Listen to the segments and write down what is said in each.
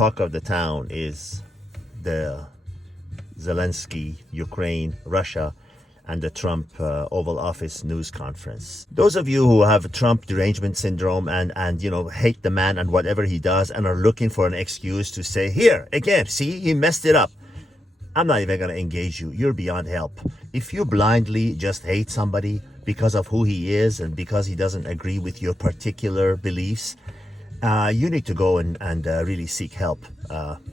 talk of the town is the Zelensky, Ukraine, Russia, and the Trump Oval Office news conference. Those of you who have Trump derangement syndrome and hate the man and whatever he does and are looking for an excuse to say, here, again, see, he messed it up. I'm not even going to engage you. You're beyond help. If you blindly just hate somebody because of who he is and because he doesn't agree with your particular beliefs, you need to go and really seek help.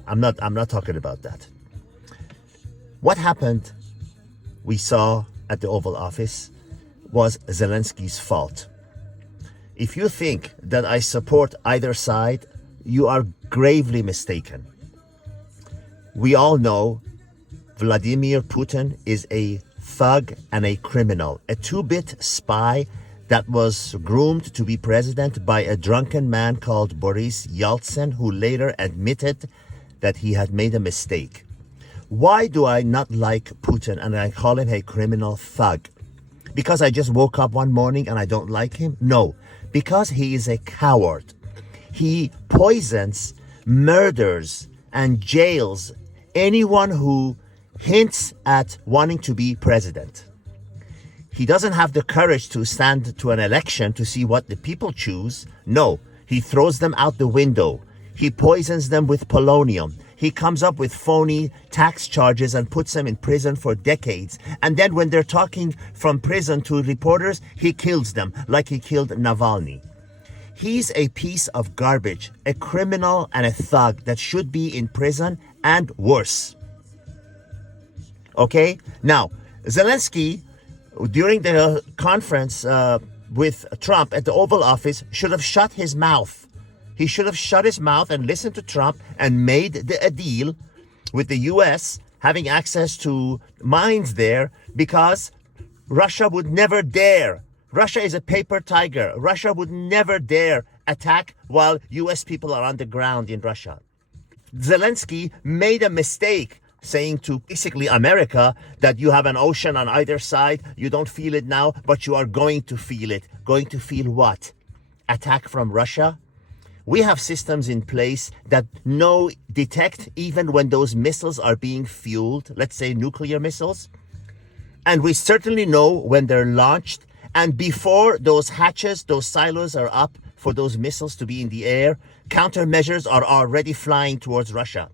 I'm not talking about that. What happened, we saw at the Oval Office, was Zelensky's fault. If you think that I support either side, you are gravely mistaken. We all know Vladimir Putin is a thug and a criminal, a two-bit spy that was groomed to be president by a drunken man called Boris Yeltsin, who later admitted that he had made a mistake. Why do I not like Putin and I call him a criminal thug? Because I just woke up one morning and I don't like him? No, because he is a coward. He poisons, murders, and jails anyone who hints at wanting to be president. He doesn't have the courage to stand to an election to see what the people choose. No, he throws them out the window. He poisons them with polonium. He comes up with phony tax charges and puts them in prison for decades. And then when they're talking from prison to reporters, he kills them like he killed Navalny. He's a piece of garbage, a criminal and a thug that should be in prison and worse. Okay? Now, Zelensky, during the conference with Trump at the Oval Office, should have shut his mouth. He should have shut his mouth and listened to Trump and made a deal with the U.S. having access to mines there, because Russia would never dare. Russia is a paper tiger. Russia would never dare attack while U.S. people are on the ground in Russia. Zelensky made a mistake saying to basically America that you have an ocean on either side. You don't feel it now, but you are going to feel it. Going to feel what? Attack from Russia? We have systems in place that detect even when those missiles are being fueled, let's say nuclear missiles. And we certainly know when they're launched. And before those hatches, those silos are up for those missiles to be in the air, countermeasures are already flying towards Russia.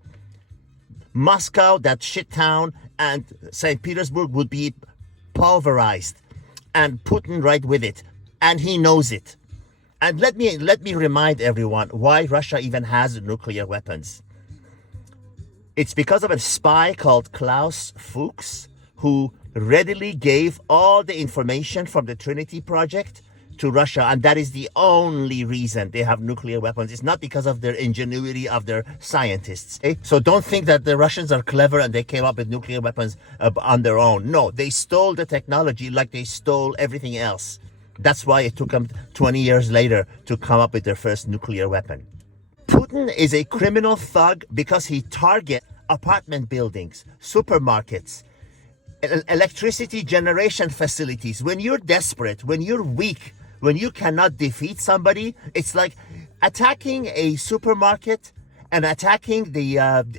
Moscow, that shit town, and St. Petersburg would be pulverized, and Putin right with it. And he knows it. And let me remind everyone why Russia even has nuclear weapons. It's because of a spy called Klaus Fuchs, who readily gave all the information from the Trinity Project to Russia, and that is the only reason they have nuclear weapons. It's not because of their ingenuity of their scientists. Okay? So don't think that the Russians are clever and they came up with nuclear weapons on their own. No, they stole the technology like they stole everything else. That's why it took them 20 years later to come up with their first nuclear weapon. Putin is a criminal thug because he targets apartment buildings, supermarkets, electricity generation facilities. When you're desperate, when you're weak, when you cannot defeat somebody, it's like attacking a supermarket and attacking the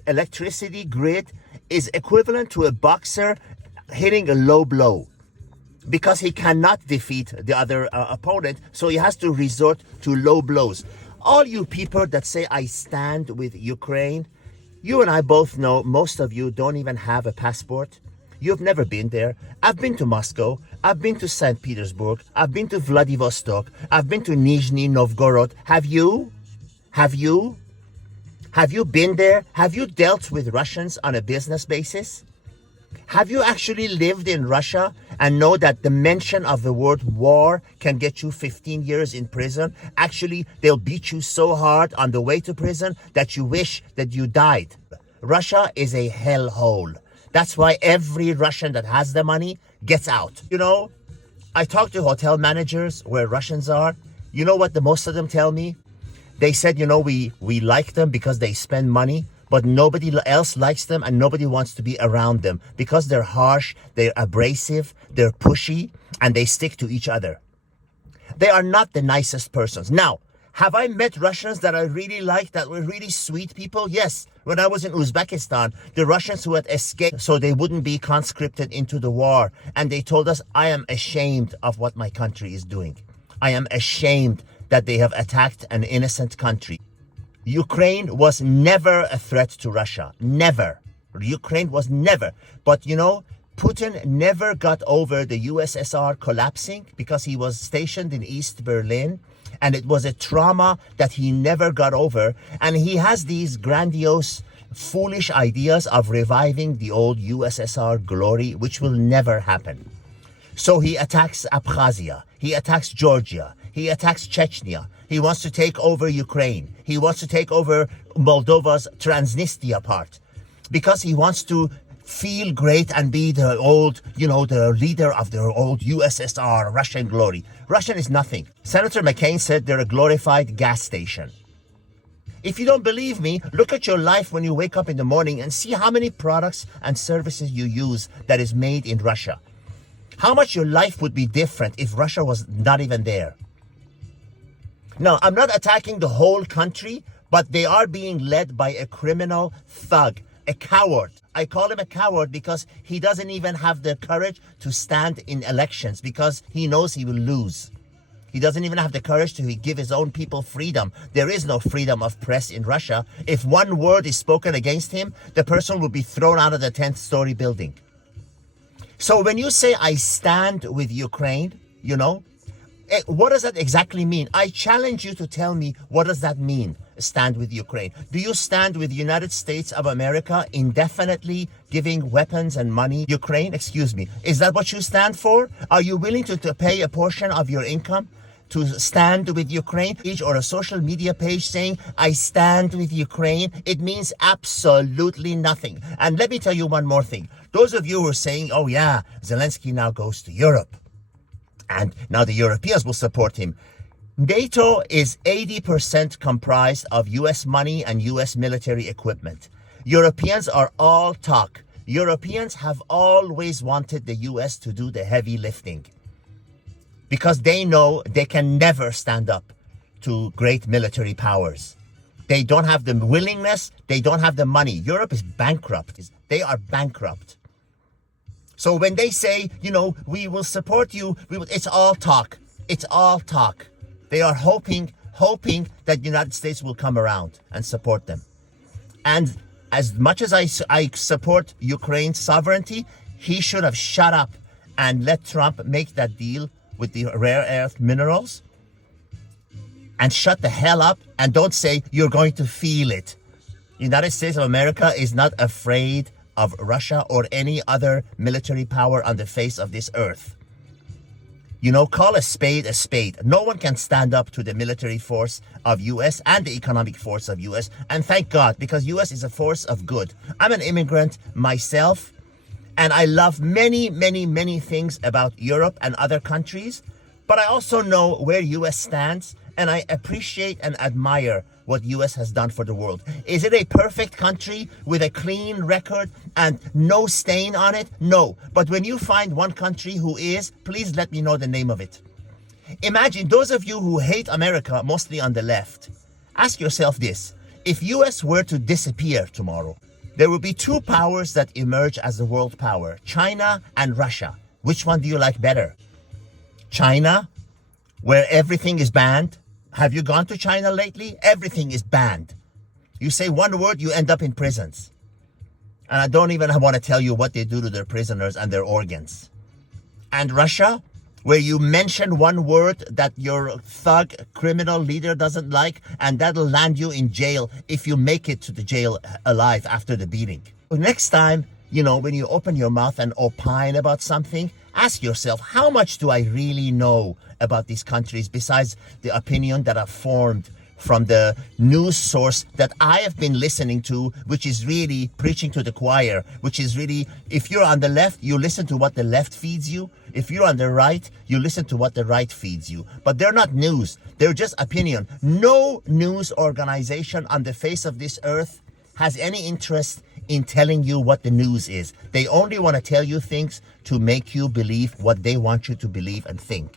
electricity grid is equivalent to a boxer hitting a low blow. Because he cannot defeat the other opponent, so he has to resort to low blows. All you people that say, I stand with Ukraine, you and I both know most of you don't even have a passport. You've never been there. I've been to Moscow. I've been to St. Petersburg. I've been to Vladivostok. I've been to Nizhny Novgorod. Have you? Have you? Have you been there? Have you dealt with Russians on a business basis? Have you actually lived in Russia and know that the mention of the word war can get you 15 years in prison? Actually, they'll beat you so hard on the way to prison that you wish that you died. Russia is a hellhole. That's why every Russian that has the money gets out. I talk to hotel managers where Russians are. You know what the most of them tell me? They said, we like them because they spend money. But nobody else likes them and nobody wants to be around them because they're harsh, they're abrasive, they're pushy, and they stick to each other. They are not the nicest persons. Now, Have I met Russians that I really liked, that were really sweet people? Yes. When I was in Uzbekistan, the Russians who had escaped so they wouldn't be conscripted into the war. And they told us, I am ashamed of what my country is doing. I am ashamed that they have attacked an innocent country. Ukraine was never a threat to Russia. Never. Ukraine was never. But you know, Putin never got over the USSR collapsing because he was stationed in East Berlin. And it was a trauma that he never got over. And he has these grandiose, foolish ideas of reviving the old USSR glory, which will never happen. So he attacks Abkhazia. He attacks Georgia. He attacks Chechnya. He wants to take over Ukraine. He wants to take over Moldova's Transnistria part because he wants to feel great and be the old, the leader of the old USSR, Russian glory. Russian is nothing. Senator McCain said they're a glorified gas station. If you don't believe me, look at your life when you wake up in the morning and see how many products and services you use that is made in Russia. How much your life would be different if Russia was not even there. Now, I'm not attacking the whole country, but they are being led by a criminal thug, a coward. I call him a coward because he doesn't even have the courage to stand in elections because he knows he will lose. He doesn't even have the courage to give his own people freedom. There is no freedom of press in Russia. If one word is spoken against him, the person will be thrown out of the 10th story building. So when you say I stand with Ukraine, what does that exactly mean? I challenge you to tell me, what does that mean, stand with Ukraine? Do you stand with the United States of America indefinitely giving weapons and money to Ukraine? Excuse me. Is that what you stand for? Are you willing to pay a portion of your income to stand with Ukraine? Or a social media page saying, I stand with Ukraine? It means absolutely nothing. And let me tell you one more thing. Those of you who are saying, oh yeah, Zelensky now goes to Europe, and now the Europeans will support him. NATO is 80% comprised of US money and US military equipment. Europeans are all talk. Europeans have always wanted the US to do the heavy lifting because they know they can never stand up to great military powers. They don't have the willingness. They don't have the money. Europe is bankrupt. They are bankrupt. So when they say, we will support you, it's all talk. It's all talk. They are hoping that the United States will come around and support them. And as much as I support Ukraine's sovereignty, he should have shut up and let Trump make that deal with the rare earth minerals and shut the hell up and don't say you're going to feel it. United States of America is not afraid of Russia or any other military power on the face of this earth. Call a spade a spade. No one can stand up to the military force of US and the economic force of US. And thank God, because US is a force of good. I'm an immigrant myself, and I love many, many, many things about Europe and other countries. But I also know where US stands, and I appreciate and admire what US has done for the world. Is it a perfect country with a clean record and no stain on it? No. But when you find one country who is, please let me know the name of it. Imagine those of you who hate America, mostly on the left, ask yourself this. If US were to disappear tomorrow, there will be two powers that emerge as the world power, China and Russia. Which one do you like better? China, where everything is banned. Have you gone to China lately? Everything is banned. You say one word, you end up in prisons. And I don't even want to tell you what they do to their prisoners and their organs. And Russia, where you mention one word that your thug criminal leader doesn't like, and that'll land you in jail if you make it to the jail alive after the beating. Next time, when you open your mouth and opine about something, ask yourself, how much do I really know about these countries besides the opinion that I've formed from the news source that I have been listening to, which is really preaching to the choir, which is really, if you're on the left, you listen to what the left feeds you. If you're on the right, you listen to what the right feeds you. But they're not news. They're just opinion. No news organization on the face of this earth has any interest in telling you what the news is. They only want to tell you things to make you believe what they want you to believe and think.